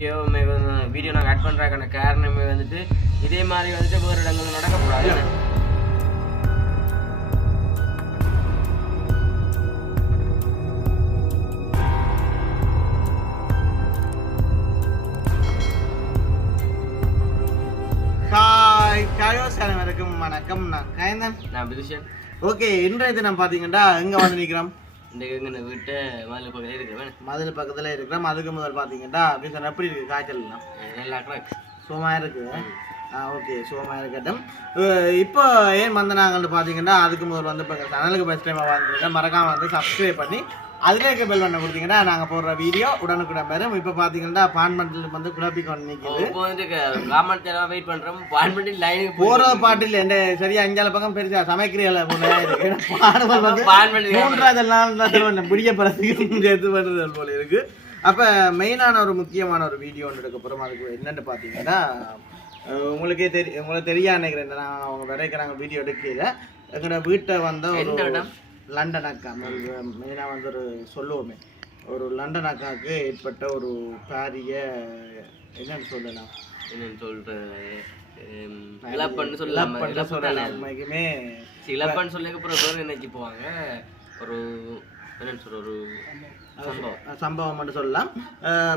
Video video நாங்கள் add பண்ணுறதுக்கான காரணமே வந்துட்டு இதே மாதிரி வந்துட்டு வேறு இடங்கள் நடக்கக்கூடாது. ஹாய் காயோஸ் அனைவருக்கும் வணக்கம். நான் கயந்தன். நான் பிதுஷன். ஓகே இன்றைய தினம் பார்த்தீங்கன்னா எங்க வந்து நிற்கிறோம் இந்த எங்கள் வீட்டை முதல்ல பக்கத்தில் இருக்கிறவன்? மதுரை பக்கத்துல இருக்கிறோம் அதுக்கு முதல் பார்த்தீங்கன்னா விசன் எப்படி இருக்கு காய்ச்சல்லாம் நல்லா கிராக் சுகமா இருக்கு? ஆ ஓகே சுகமா இருக்கட்டும். இப்போ ஏன் வந்தனாங்கன்னு பார்த்தீங்கன்னா அதுக்கு முதல் வந்து இப்போ சேனலுக்கு ஃபஸ்ட் டைம் வந்துருக்கேன். மறக்காம வந்து சப்ஸ்கிரைப் பண்ணி அதிலே இருக்க பெல் பண்ண கொடுத்தீங்கன்னா நாங்கள் போடுற வீடியோ உடனுக்குடன் வரும். இப்போ பார்த்தீங்கன்னா பான் பண்டில் வந்து குழப்பி கொண்டு நிற்கிது வெயிட் பண்ணுறோம் பண்ணி லைனுக்கு போற பாட்டில் எந்த சரியா அஞ்சால பக்கம் பெருசா சமைக்கிறீங்களா போல? இருக்கு மூன்றாவது நாள் பிடிக்க படத்துக்கு சேர்த்து பண்ணுறது போல இருக்கு. அப்ப மெயினான ஒரு முக்கியமான ஒரு வீடியோ ஒன்று எடுக்க போறோம். அதுக்கு என்னன்னு பாத்தீங்கன்னா அஹ் உங்களுக்கே தெரி உங்களுக்கு தெரியா நினைக்கிறேன். நான் அவங்க வரைக்கிறாங்க வீடியோ எடுக்கல எங்களோட வீட்டை வந்த ஒரு? லண்டன் அக்கா மெயினாக வந்து ஒரு சொல்லுவோமே. ஒரு லண்டன் அக்காவுக்கு ஏற்பட்ட ஒரு பாரிய என்னன்னு சொல்லலாம்? என்னன்னு சொல்றது இழப்பன்னு சொல்லலாம். இழப்புன்னு சொல்லலாம் உண்மைக்குமே. இழப்பன்னு சொல்லி அப்புறம் நினைச்சு போவாங்க? ஒரு என்னன்னு சொல்ற ஒரு சம்பவம். மட்டும் சொல்லலாம்.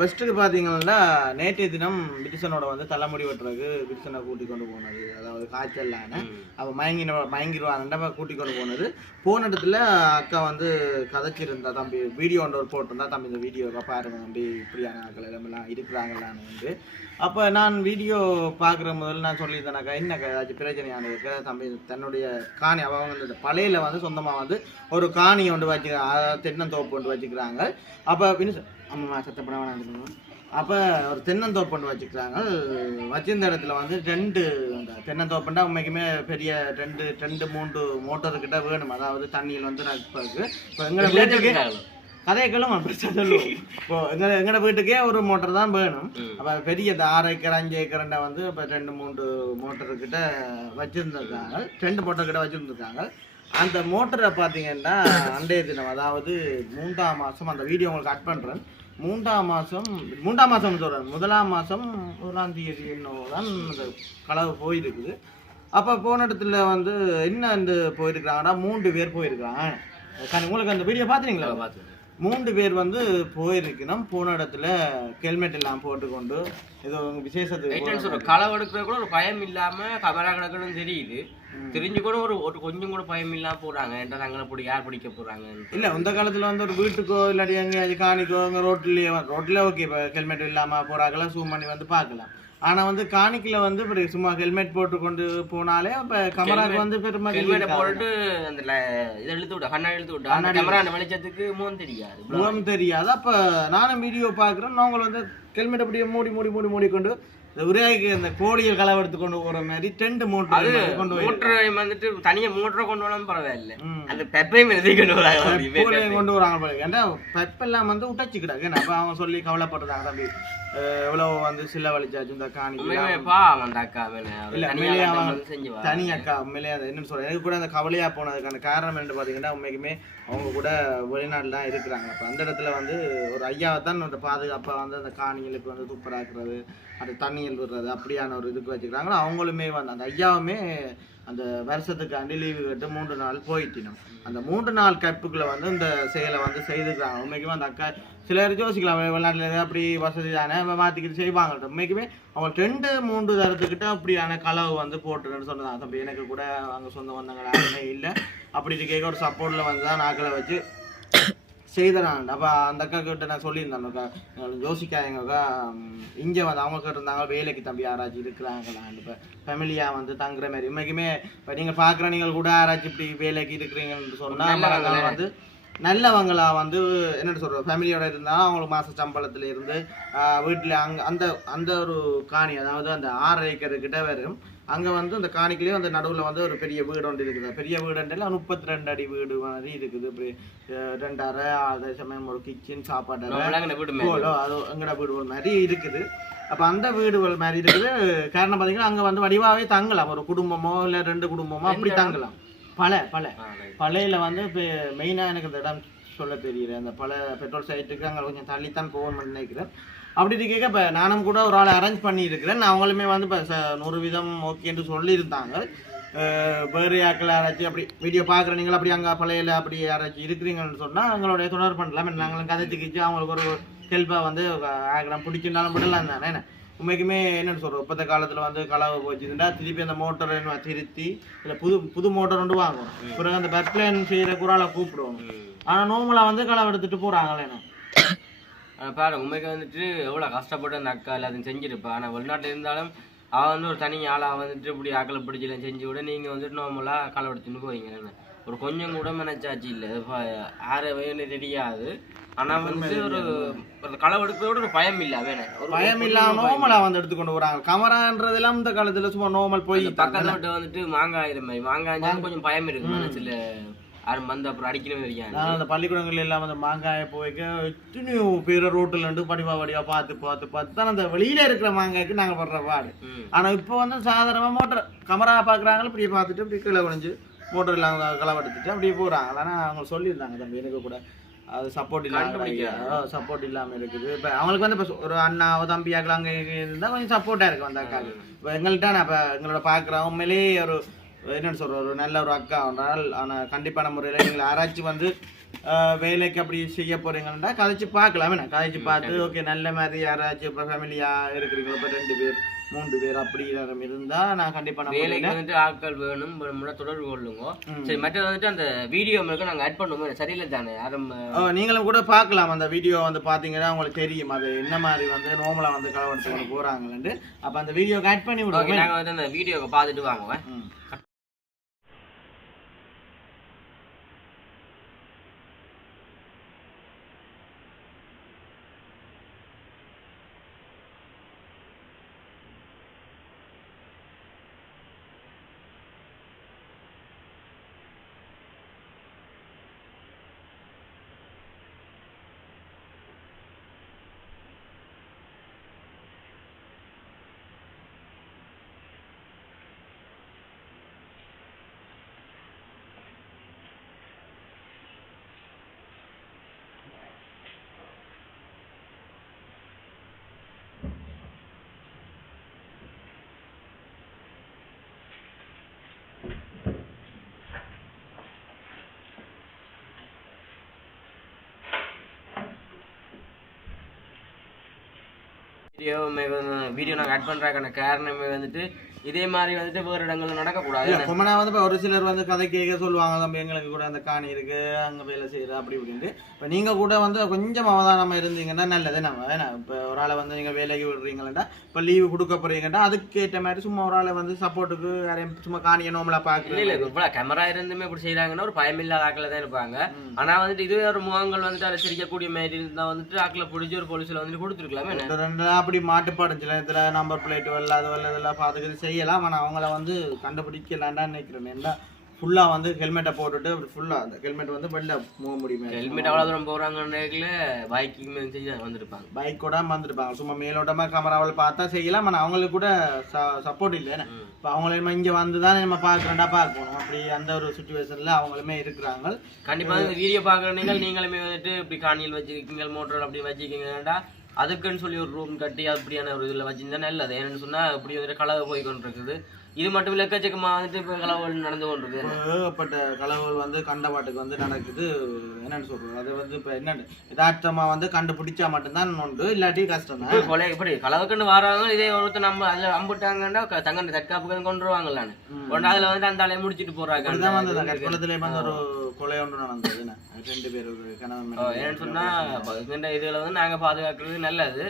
பெஸ்ட்டுக்கு பார்த்தீங்கன்னா நேற்றைய தினம் பிரிசனோட வந்து தலைமுடி வெட்டுறதுக்கு பிரிசனை கூட்டி கொண்டு போனது. அதாவது காய்ச்சல்லான. அவள் மயங்கின மயங்கிடுவான்டா கூட்டி கொண்டு போனது. போன இடத்துல அக்கா வந்து கதைச்சிருந்தா தம்பி வீடியோ ஒன்று ஒரு போட்டிருந்தா தம்பி இந்த வீடியோவை பாருங்க தம்பி இப்படியான ஆட்கள் இடமெல்லாம் இருக்கிறாங்களான்னு வந்து அப்போ நான் வீடியோ பார்க்குற முதல்ல நான் சொல்லியிருந்தேனாக்கா என்ன ஏதாச்சும் பிரச்சனையான இருக்க? தம்பி தன்னுடைய காணி அவங்க வந்து பழையில வந்து சொந்தமாக வந்து ஒரு காணி ஒன்று வச்சு தென்னந்தோப்பு ஒன்று வச்சுக்கிறாங்க. அப்போ பின்ன அம்மா சத்தப்பட வேணாம் அப்போ ஒரு தென்னந்தோப்பு ஒன்று வச்சுக்கிறாங்க. வச்சிருந்த இடத்துல வந்து ரெண்டு அந்த தென்னந்தோப்புண்டா உண்மைக்குமே பெரிய ரெண்டு ரெண்டு மூன்று மோட்டர் கிட்ட வேணும். அதாவது தண்ணியில் வந்து நட்பதுக்கு இப்போ எங்களை வீட்டுக்கே கதைகளும் சொல்லுவோம். இப்போ எங்க எங்களோட வீட்டுக்கே ஒரு மோட்டர் தான் வேணும். அப்போ பெரிய இந்த ஆறு ஏக்கர் அஞ்சு ஏக்கர்ண்ட வந்து இப்போ ரெண்டு மூன்று மோட்டர் கிட்ட வச்சிருந்திருக்காங்க ரெண்டு மோட்டர் கிட்ட வச்சிருந்திருக்காங்க அந்த மோட்டரை பார்த்தீங்கன்னா அண்டைய தினம் அதாவது மூன்றாம் மாதம் அந்த வீடியோ உங்களுக்கு கட் பண்ணுறேன் மூன்றாம் மாதம் மூன்றாம் மாதம் சொல்கிறேன் முதலாம் மாதம் முதலாம் தேதி என்னவோ தான் அந்த களவு போயிருக்குது. அப்போ போன இடத்துல வந்து என்ன இந்த போயிருக்கிறாங்கன்னா மூன்று பேர் போயிருக்கிறாங்க. உங்களுக்கு அந்த வீடியோ பார்த்துறீங்களா பார்த்து மூன்று பேர் வந்து போயிருக்கணும். போன இடத்துல ஹெல்மெட் எல்லாம் போட்டுக்கொண்டு ஏதோ விசேஷத்துக்கு. களை எடுக்கிற கூட ஒரு பயம் இல்லாம கமரா கிடக்கணும் தெரியுது. தெரிஞ்சு கூட ஒரு ஒரு கொஞ்சம் கூட பயம் இல்லாம போறாங்க. என்ற நாங்கள பிடி யார் பிடிக்க போறாங்க இல்ல இந்த காலத்துல வந்து ஒரு வீட்டுக்கோ இல்லாட்டி எங்கேயாச்சும் காணிக்கோ ரோட்லயே ரோட்ல ஓகே இப்போ ஹெல்மெட் இல்லாம போறாங்களா ஜூம் பண்ணி வந்து பார்க்கலாம். ஆனா வந்து காணிக்கில வந்து இப்படி சும்மா ஹெல்மெட் போட்டு கொண்டு போனாலே இப்ப கமராக்கு வந்து பெருமதி ஹெல்மெட்டை இருக்காது. போட்டுட்டு அந்த இதை இழுத்து விட்டா கண்ணாடி இழுத்து விட்டா அந்த கேமரா அந்த வெளிச்சத்துக்கு முகம் தெரியாது. முகம் தெரியாது. அப்ப நானும் வீடியோ பாக்குறேன் நாங்கள் வந்து ஹெல்மெட் அப்படியே மூடி மூடி மூடி மூடி கொண்டு இந்த உரையாக்கு அந்த கோழியை களவெடுத்து கொண்டு போற மாதிரி டென்ட் அது மூட்டை கொண்டு மோட்டரை வந்துட்டு தனியா மோட்டரை கொண்டு வரணும் பரவாயில்ல. அந்த பெப்பையும் எழுதி கொண்டு வராங்க. கொண்டு வராங்க பாருங்க. ஏன்டா பெப்பெல்லாம் வந்து உட்டச்சிக்கிடாங்க அப்ப அவங்க சொல்லி கவலைப்படுறாங்க தம்பி எவ்வளவு வந்து சில வலிச்சாச்சு இந்த காணி இல்ல. தனி அக்கா உண்மையிலே என்னன்னு சொல்றேன். எனக்கு கூட அந்த கவலையா போனதுக்கான காரணம் என்ன பாத்தீங்கன்னா உண்மைக்குமே அவங்க கூட வெளிநாட்டுல தான் இருக்கிறாங்க. அப்ப அந்த இடத்துல வந்து ஒரு ஐயாவை தான் பாதுகாப்பா வந்து அந்த காணிகளுக்கு வந்து துப்புராக்குறது அந்த தண்ணியில் விடுறது அப்படியான ஒரு இதுக்கு வச்சுக்கிறாங்களோ அவங்களுமே வந்து அந்த ஐயாவுமே அந்த வருஷத்துக்காண்டி லீவு கட்டு மூன்று நாள் போயிட்டினோம். அந்த மூன்று நாள் கற்புக்குள்ள வந்து இந்த செயலை வந்து செய்துக்கிறாங்க. உண்மைக்குமே அந்த அக்கா சிலர் யோசிக்கலாம் வெளிநாட்டில் அப்படி வசதி தானே மாற்றிக்கிட்டு செய்வாங்க உண்மைக்குமே அவங்க ரெண்டு மூன்று தரத்துக்கிட்ட அப்படியான களவு வந்து போட்டுருன்னு சொன்னதான் தம்பி எனக்கு கூட அங்கே சொந்த வந்தவங்க யாருமே இல்லை. அப்படி கேட்க ஒரு சப்போர்ட்டில் வந்து தான் நாக்களை வச்சு செய்தனான் அப்போ அந்த அக்கா கிட்ட நான் சொல்லியிருந்தேன் அக்கா யோசிக்காதீங்கக்கா இங்கே வந்து அவங்க கிட்ட இருந்தாங்க வேலைக்கு தம்பி யாராச்சும் இருக்கிறாங்களான்னு இப்போ ஃபேமிலியாக வந்து தங்குற மாதிரி. உண்மைக்குமே இப்போ நீங்கள் பார்க்குற நீங்கள் கூட யாராச்சும் இப்படி வேலைக்கு இருக்கிறீங்கன்னு சொன்னால் வந்து நல்லவங்களா வந்து என்ன சொல்கிறோம் ஃபேமிலியோட இருந்தால் அவங்களுக்கு மாத சம்பளத்துல இருந்து வீட்டில் அங்கே அந்த அந்த ஒரு காணி அதாவது அந்த ஆறு ஏக்கர் கிட்ட வரும் அங்கே வந்து அந்த காணிக்குள்ளேயே அந்த நடுவில் வந்து ஒரு பெரிய வீடு ஒன்று இருக்குது. பெரிய வீடுன்றல முப்பத்தி ரெண்டு அடி வீடு மாதிரி இருக்குது. இப்படி ரெண்டு அதே சமயம் ஒரு கிச்சன் சாப்பாடு அது எங்கட வீடுகள் மாதிரி இருக்குது. அப்போ அந்த வீடுகள் மாதிரி இருக்குது. காரணம் பார்த்தீங்கன்னா அங்கே வந்து வடிவாகவே தங்கலாம். ஒரு குடும்பமோ இல்லை ரெண்டு குடும்பமோ அப்படி தங்கலாம். பல பல. பழையில வந்து இப்போ மெயினாக எனக்கு இந்த இடம் சொல்ல தெரியல. அந்த பல பெட்ரோல் சைட்டுக்கு அங்கே கொஞ்சம் தள்ளித்தான் போகணும்னு நினைக்கிறேன். அப்படி இருக்க இப்போ நானும் கூட ஒரு ஆளை அரேஞ்ச் பண்ணி இருக்கிறேன் அவங்களுமே வந்து இப்போ நூறு வீதம் ஓகேன்னு சொல்லியிருந்தாங்க. வேறு யாக்கள் யாராச்சும் அப்படி வீடியோ பார்க்குற நீங்கள் அப்படி அங்கே பழையில அப்படி யாராச்சும் இருக்கிறீங்கன்னு சொன்னால் அவங்களுடைய தொடர்பு பண்ணலாம். நாங்களும் கதைச்சிக்கிச்சு அவங்களுக்கு ஒரு ஹெல்ப்பாக வந்து ஆகலாம் பிடிச்சிருந்தாலும் விடலாம் தானே என்ன? உண்மைக்குமே என்னன்னு சொல்கிறோம் இப்போத்த காலத்தில் வந்து களவு போச்சுருந்தா திருப்பி அந்த மோட்டரை திருத்தி இல்லை புது புது மோட்டர் ஒன்று வாங்கணும் பிறகு அந்த பர்ப்ளைன் செய்கிற குறாலை கூப்பிடுவோம். ஆனால் நோமலாக வந்து களவு எடுத்துட்டு போகிறாங்களே ஆனா பாரு உண்மைக்கு வந்துட்டு எவ்வளோ கஷ்டப்பட்டு அந்த அக்கா எல்லாத்தையும் செஞ்சிருப்பா. ஆனால் வெளிநாட்டில் இருந்தாலும் அவன் வந்து ஒரு தனி ஆளாக வந்துட்டு இப்படி ஆக்களை பிடிச்சலாம் செஞ்சு விட நீங்கள் வந்துட்டு நார்மலாக களை எடுத்துன்னு போவீங்க? ஒரு கொஞ்சம் கூட மனச்சாட்சி இல்லை. யாரை வேணும் தெரியாது. ஆனால் வந்து ஒரு ஒரு களை எடுக்கிறோட ஒரு பயம் இல்லை வேணும் ஒரு பயம் இல்லாம நோமலா வந்து எடுத்துக்கொண்டு போறாங்க. கமரான்றதெல்லாம் இந்த காலத்துல சும்மா நோமல் போய் பக்கத்து வீட்டு வந்துட்டு மாங்காய் மாதிரி மாங்காய் கொஞ்சம் பயம் இருக்கு மனசுல. யாரும் வந்து அப்புறம் அடிக்கணும் இருக்காங்க நான் அந்த பள்ளிக்கூடங்கள் எல்லாம் அந்த மாங்காயை போய்க்க எத்தனையோ பேர் ரோட்டில் இருந்து படிவா படிவா பார்த்து பார்த்து பார்த்து தான் அந்த வெளியில இருக்கிற மாங்காய்க்கு நாங்க படுற பாடு. ம். ஆனா இப்போ வந்து சாதாரணமா மோட்டர் கமரா பாக்குறாங்க இப்படி பார்த்துட்டு இப்படி கீழே குனிஞ்சு மோட்டர் இல்லாம களவெடுத்துட்டு அப்படியே போறாங்க ஆனா அவங்க சொல்லியிருந்தாங்க தம்பி எனக்கு கூட அது சப்போர்ட் இல்லாம கண்டுபிடிக்க. சப்போர்ட் இல்லாம இருக்குது. இப்போ அவங்களுக்கு வந்து இப்போ ஒரு அண்ணாவோ தம்பியாக்கள் அங்கே இருந்தால் கொஞ்சம் சப்போர்ட்டா இருக்கும் அந்த அக்காவுக்கு இப்போ எங்கள்கிட்ட நான் இப்போ எங்களோட பார்க்குறோம் உண்மையிலேயே ஒரு என்னன்னு சொல்ற ஒரு நல்ல ஒரு அக்கா. ஆனால் ஆனால் கண்டிப்பான முறையில் நீங்கள் யாராச்சும் வந்து வேலைக்கு அப்படி செய்ய போறீங்கன்னா கதைச்சு பார்க்கலாம். என்ன? கதைச்சு பார்த்து ஓகே நல்ல மாதிரி யாராச்சும் இப்போ ஃபேமிலியாக இருக்கிறீங்களோ? இப்போ ரெண்டு பேர் மூன்று பேர் அப்படி யாரும் இருந்தா நான் கண்டிப்பா நம்ம வேலைக்கு வந்துட்டு ஆட்கள் வேணும் முறை தொடர்பு கொள்ளுங்க. சரி மற்றது வந்துட்டு அந்த வீடியோ மட்டும் நாங்க ஆட் பண்ணுவோம். சரியில்லை தானே? அஹ், நீங்களும் கூட பார்க்கலாம். அந்த வீடியோ வந்து பார்த்தீங்கன்னா உங்களுக்கு தெரியும். அது என்ன மாதிரி வந்து நோமலா வந்து கலவரத்து கொண்டு போறாங்கன்னு அப்போ அந்த வீடியோ ஆட் பண்ணி விடுவோம். நாங்க வந்து அந்த வீடியோவை பார்த்துட்டு வாங்குவேன் வீடியோ வீடியோ நாங்கள் ஆட் பண்ணுறதுக்கான காரணமே வந்துட்டு இதே மாதிரி வந்துட்டு வேறு இடங்கள்ல நடக்கக்கூடாது. கொமனா வந்து இப்போ ஒரு சிலர் வந்து கதை கேட்க சொல்லுவாங்க தம்பி எங்களுக்கு கூட அந்த காணி இருக்கு அங்க வேலை செய்யற அப்படி இப்படின்ட்டு. இப்போ நீங்க கூட வந்து கொஞ்சம் அவதானமா இருந்தீங்கன்னா நல்லது. நம்ம ஏன்னா இப்போ ஒரு ஆளை வந்து நீங்க வேலைக்கு விடுறீங்களா இப்போ லீவு கொடுக்க போறீங்கன்னா அதுக்கேற்ற மாதிரி சும்மா ஒரு ஆளை வந்து சப்போர்ட்டுக்கு யாரையும் சும்மா காணியை நோமலா பார்க்கல இல்ல இவ்வளவு கேமரா இருந்துமே இப்படி செய்யறாங்கன்னா ஒரு பயம் இல்லாத ஆக்களை தான் இருப்பாங்க. ஆனா வந்துட்டு இதுவே ஒரு முகங்கள் வந்துட்டு அதை சிரிக்கக்கூடிய மாதிரி இருந்தா வந்துட்டு ஆக்களை பிடிச்சி ஒரு போலீஸ்ல வந்துட்டு கொடுத்துருக்கலாமே? ரெண்டு அப்படி மாட்டுப்பாடுச்சுல இதுல நம்பர் பிளேட் வரல அது வரல இதெல்லாம் பார்த்துக்கிட்டு செய்யலாம் ஆனா அவங்கள வந்து கண்டுபிடிக்கலான்டான்னு நினைக்கிறேன். ஏன்னா ஃபுல்லா வந்து ஹெல்மெட்டை போட்டுட்டு அப்படி ஃபுல்லா அந்த ஹெல்மெட் வந்து வெளில போக முடியுமே. ஹெல்மெட் அவ்வளவு தூரம் போறாங்கன்னு பைக்கிங் செஞ்சு வந்திருப்பாங்க. பைக் கூட வந்துருப்பாங்க. சும்மா மேலோட்டமா கேமராவில் பார்த்தா செய்யலாம் ஆனால் அவங்களுக்கு கூட சப்போர்ட் இல்லை. இப்போ அவங்களுமே இங்கே வந்து தான் நம்ம பார்க்குறோண்டா பார்க்கணும். அப்படி அந்த ஒரு சுச்சுவேஷனில் அவங்களுமே இருக்கிறாங்க. கண்டிப்பா இந்த வீடியோ நீங்கள் நீங்களுமே வந்துட்டு இப்படி காணியில் வச்சிருக்கீங்க மோட்டர் அப்படி வச்சிருக்கீங்கன்னா அதுக்குன்னு சொல்லி ஒரு ரூம் கட்டி அப்படியான ஒரு இதில் இல்லை நல்லது ஏன்னு சொன்னா இப்படி வந்துட்டு கலவை போய் இது மட்டும் இல்ல எக்கச்சக்கமா வந்துட்டு இப்போ கலவுகள் நடந்து கொண்டிருக்கு. ஏகப்பட்ட கலவுகள் வந்து கண்டபாட்டுக்கு வந்து நடக்குது. என்னன்னு சொல்றது? அது வந்து இப்போ என்ன யதார்த்தமாக வந்து கண்டுபிடிச்சா மட்டும்தான் உண்டு இல்லாட்டி கஷ்டம் தான்? கொலை இப்படி கலவுக்குன்னு வராங்க இதே ஒருத்தர் நம்ம அதில் அம்புட்டாங்கன்னா தங்க தற்காப்புக்கு கொண்டு வருவாங்களான்னு கொண்டு அதில் வந்துட்டு அந்த ஆளையை முடிச்சிட்டு போறாங்க. அப்படிதான் வந்து குளத்திலே வந்து ஒரு கொலை ஒன்று நடந்தது. ரெண்டு பேர் கணவன். ஏன்னு சொன்னா இந்த இதுல வந்து நாங்க பாதுகாக்கிறது நல்லது.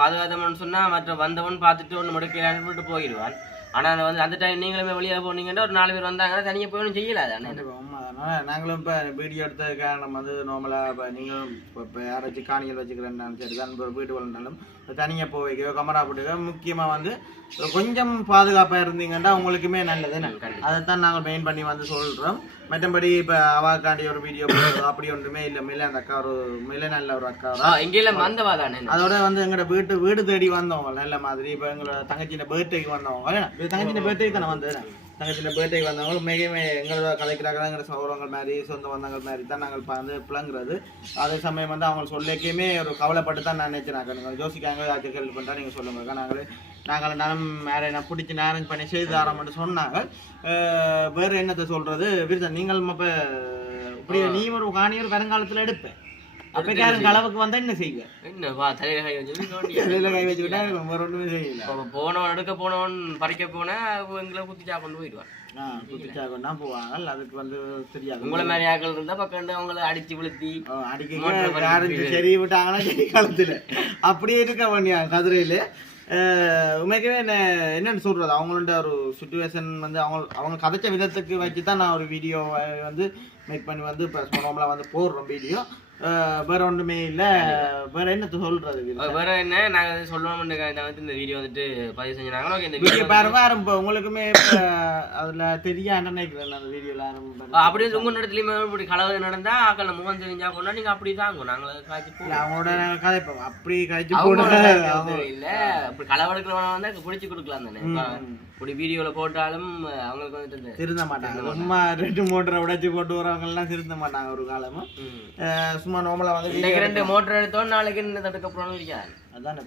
பாதுகாத்தோம்னு சொன்னா மற்ற வந்தவன் பார்த்துட்டு ஒன்று முடிக்கலான்னு சொல்லிட்டு போயிடுவான். ஆனா அந்த வந்து அந்த டைம் நீங்களுமே வெளியே போனீங்கன்னா ஒரு நாலு பேர் வந்தாங்கன்னா தனியா போய் ஒன்றும் செய்யல அதானே. அதனால நாங்களும் இப்போ வீடியோ எடுத்தது காரணம் வந்து நார்மலாக இப்போ நீங்களும் இப்போ இப்போ யாராச்சும் காணிகள் வச்சுக்கிறேன்னு சரி தான் இப்போ வீட்டு வளர்ந்தாலும் தனியாக போய் வைக்க கமரா போட்டுக்க முக்கியமாக வந்து கொஞ்சம் பாதுகாப்பாக இருந்தீங்கன்னா உங்களுக்குமே நல்லது. அதைத்தான் நாங்கள் மெயின் பண்ணி வந்து சொல்கிறோம் மற்றபடி இப்போ அவாக்காண்டி ஒரு வீடியோ அப்படி ஒன்றுமே இல்லை. மில்ல அந்த அக்கா ஒரு மில்ல நல்ல ஒரு அக்கா இங்கெல்லாம் வந்தவா தானே அதோட வந்து எங்களோட வீட்டு வீடு தேடி வந்தவங்க நல்ல மாதிரி. இப்போ எங்களோட தங்கச்சியோட பர்த்டேக்கு வந்தவங்க இது தங்கச்சியோட பர்த்டேக்கு தானே வந்தது? தங்கச்சின பேர்டேக்கு வந்தவங்க மிகவும் எங்களோட கதைக்கிறாங்க எங்களோட மாதிரி சொந்த பந்தங்கள் மாதிரி தான் நாங்கள் இப்போ வந்து பிளங்குறது அதே சமயம் வந்து அவங்க சொல்லிக்கையுமே ஒரு கவலைப்பட்டு தான் நான் நினைச்சினாங்க நீங்கள் யோசிக்காங்க யாச்சும் கேள்வி பண்ணிட்டா நீங்கள் சொல்லுங்க. நாங்கள் நாங்கள் நலம் வேற என்ன பிடிச்சி அரேஞ்ச் பண்ணி செய்து தரோம்னு சொன்னாங்க. வேற என்னத்தை சொல்றது? விருதன் நீங்கள் இப்போ இப்படி நீ ஒரு காணி ஒரு வருங்காலத்தில் எடுப்பேன். அப்போ யாரும் களவுக்கு வந்தால் என்ன செய்வேன் என்ன வா தலையில கை வச்சு தலையில் கை வச்சுக்கிட்டா வேற செய்யல. போனவன் எடுக்க போனவன் பறிக்க போனா எங்களை குத்தி சாப்பிட்டு போயிடுவான். ஆ குத்துச்சாக்கன்னா போவாங்க. அதுக்கு வந்து தெரியாது. உங்களை மாதிரி ஆக்கள் இருந்தா பக்கம் அவங்கள அடிச்சு விழுத்தி அடிக்க சரி விட்டாங்கன்னா சரி காலத்தில் அப்படியே இருக்க வேண்டிய கதிரையில். உண்மைக்கவே என்ன என்னன்னு சொல்கிறது அவங்களோட ஒரு சுச்சுவேஷன் வந்து அவங்க அவங்க கதைச்ச விதத்துக்கு வச்சு தான் நான் ஒரு வீடியோ வந்து மேக் பண்ணி வந்து இப்போ சொன்னோம்ல வந்து போடுறோம் வீடியோ வேற ஒன்றுமே இல்லை. வேற என்னத்த சொல்கிறது வேற என்ன? நாங்க சொல்லணும்னு வந்து இந்த வீடியோ வந்துட்டு பதிவு செஞ்சாங்க ஓகே இந்த வீடியோ பாருங்க ஆரம்ப உங்களுக்குமே அதில் தெரிய நினைக்கிறேன் அந்த வீடியோவில் ஆரம்பம் அப்படியே உங்க இடத்துலயுமே இப்படி கலவை நடந்தா ஆக்கள் முகம் தெரிஞ்சா கொண்டா நீங்க அப்படி தாங்க நாங்கள காய்ச்சி இல்ல, அவங்களோட நாங்கள் கதைப்போம் அப்படி அவங்களோட போடுங்க இல்ல. இப்படி களவெடுக்கிறவன வந்து பிடிச்சு கொடுக்கலாம் தானே. இப்படி வீடியோல போட்டாலும் அவங்களுக்கு வந்துட்டு திருந்த மாட்டாங்க. சும்மா ரெண்டு மோட்டரை உடைச்சு போட்டு வரவங்க எல்லாம் திருந்த மாட்டாங்க ஒரு காலமும். சும்மா நார்மலா வந்து இன்னைக்கு ரெண்டு மோட்டர் எடுத்தோம் நாளைக்கு இந்த தடுக்க இருக்காது அதான்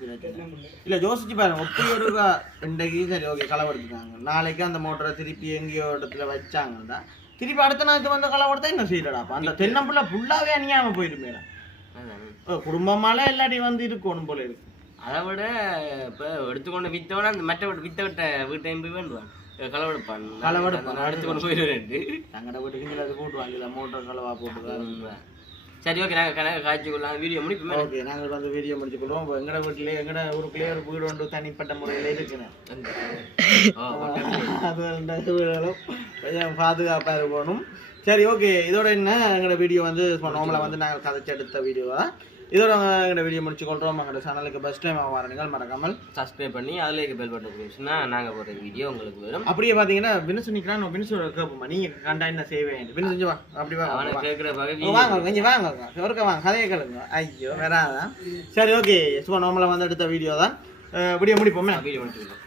இல்ல யோசிச்சு பாருங்க ஒப்பி ஒரு கா- இன்றைக்கு சரி ஓகே களவெடுத்துட்டாங்க. நாளைக்கு அந்த மோட்டரை திருப்பி எங்கேயோ இடத்துல வச்சாங்கன்னா திருப்பி அடுத்த நாள் வந்து களவெடுத்தா என்ன செய்யறடா அப்ப அந்த தென்னம்புள்ள ஃபுல்லாவே அணியாம போயிருமேடா அதான். குடும்பமால இல்லாட்டி வந்து இருக்கணும் போல இருக்கு. அதை விட இப்ப எடுத்துக்கொண்டு வித்தவன அந்த மற்ற விட்டு வித்த விட்ட வீட்டையும் போய் வேண்டுவான் களவெடுப்பான் களவெடுப்பான். எடுத்துக்கொண்டு போயிடுவேன் தங்கட வீட்டுக்கு அது போட்டுவாங்க இல்லை மோட்டர் களவா போட்டு சரி ஓகே நாங்க கணக்கு காய்ச்சி கொள்ளலாம் வீடியோ முடிப்போமே. ஓகே நாங்கள் வந்து வீடியோ முடிச்சு கொள்வோம் இப்போ எங்கட வீட்டிலே எங்கட ஊருக்குள்ளேயே ஒரு வீடு ஒன்று தனிப்பட்ட முறையில் ஓகே. அது ரெண்டு வீடுகளும் கொஞ்சம் பாதுகாப்பாக இருக்கணும். சரி ஓகே இதோட என்ன? எங்களோட வீடியோ வந்து நார்மலாக வந்து நாங்கள் கதைச்சு எடுத்த வீடியோ தான் இதோட எங்களோட வீடியோ முடிச்சு கொள்கிறோம் எங்களோட சேனலுக்கு பெஸ்ட் டைம் ஆவாருங்கள் மறக்காமல் சப்ஸ்கிரைப் பண்ணி அதுல இருக்க பெல் பட்டன் இருந்துச்சுன்னா நாங்க போடுற வீடியோ உங்களுக்கு வரும். அப்படியே பார்த்தீங்கன்னா வினசு நிற்கிறான் வினசு கேட்போமா நீங்கள் கண்டா என்ன செய்வேன் வினசு செஞ்சு வா. அப்படி வா அவனை வா. கேட்கிற வாங்க கொஞ்சம் வாங்க ஒருக்க வாங்க. கதையை கேளுங்க. ஐயோ வராதான் சரி ஓகே சும்மா நார்மலாக வந்து எடுத்த வீடியோ தான். வீடியோ முடிப்போமே? வீடியோ முடிச்சுக்கலாம்